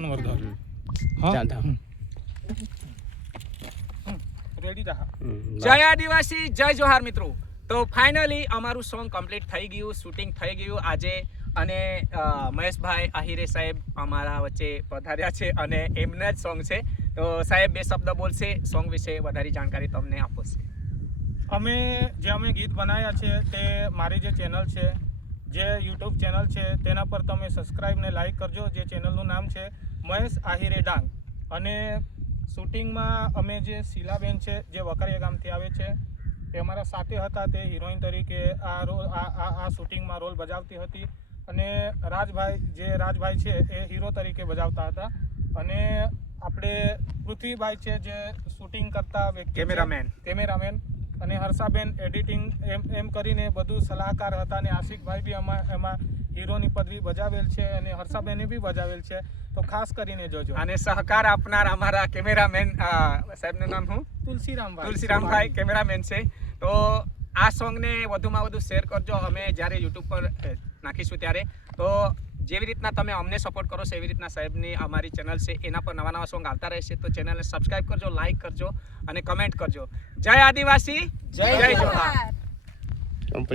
અનવરદાર ready રહા। જય આદિવાસી જય જોહાર મિત્રો। તો ફાઇનલી અમારું સોંગ કમ્પ્લીટ થઈ ગયું, શૂટિંગ થઈ ગયું આજે, અને મહેશભાઈ આહિરે સાહેબ અમારા વચ્ચે પધાર્યા છે અને એમના જ સોંગ છે। તો સાહેબ બે શબ્દ બોલશે, સોંગ વિશે વધારે જાણકારી તમને આપશે। અમે ગીત બનાવ્યા છે તે મારી જે ચેનલ છે, જે યુટ્યુબ ચેનલ છે તેના પર તમે સબસ્ક્રાઈબ ને લાઈક કરજો। જે ચેનલનું નામ છે મહેશ આહિરે ડાંગ। અને શૂટિંગમાં અમે જે શીલાબેન છે જે વકરિયા ગામથી આવે છે તે અમારા સાથે હતા। તે હિરોઈન તરીકે આ શૂટિંગમાં રોલ બજાવતી હતી। અને રાજભાઈ છે એ હીરો તરીકે બજાવતા હતા। અને આપણે પૃથ્વીભાઈ છે જે શૂટિંગ કરતા કેમેરામેન અને હર્ષાબેન એડિટિંગ એમ કરીને બધું સલાહકાર હતા। અને આશિકભાઈ બી એમાં હીરોની પદવી બજાવેલ છે અને હર્ષાબેને બી બજાવેલ છે। તો ખાસ કરીને જોજો। અને સહકાર આપનાર અમારા કેમેરામેન સાહેબનું નામ શું? તુલસીરામભાઈ કેમેરામેન છે। તો આ સોંગને વધુમાં વધુ શેર કરજો, અમે જ્યારે યુટ્યુબ પર નાખીશું ત્યારે। તો જેવી રીતના તમે અમને સપોર્ટ કરો છો એવી રીતના સાહેબની અમારી ચેનલ છે એના પર નવા સોંગ આવતા રહેશે। તો ચેનલને સબસ્ક્રાઈબ કરજો, લાઈક કરજો અને કમેન્ટ કરજો। જય આદિવાસી જય જોહાર।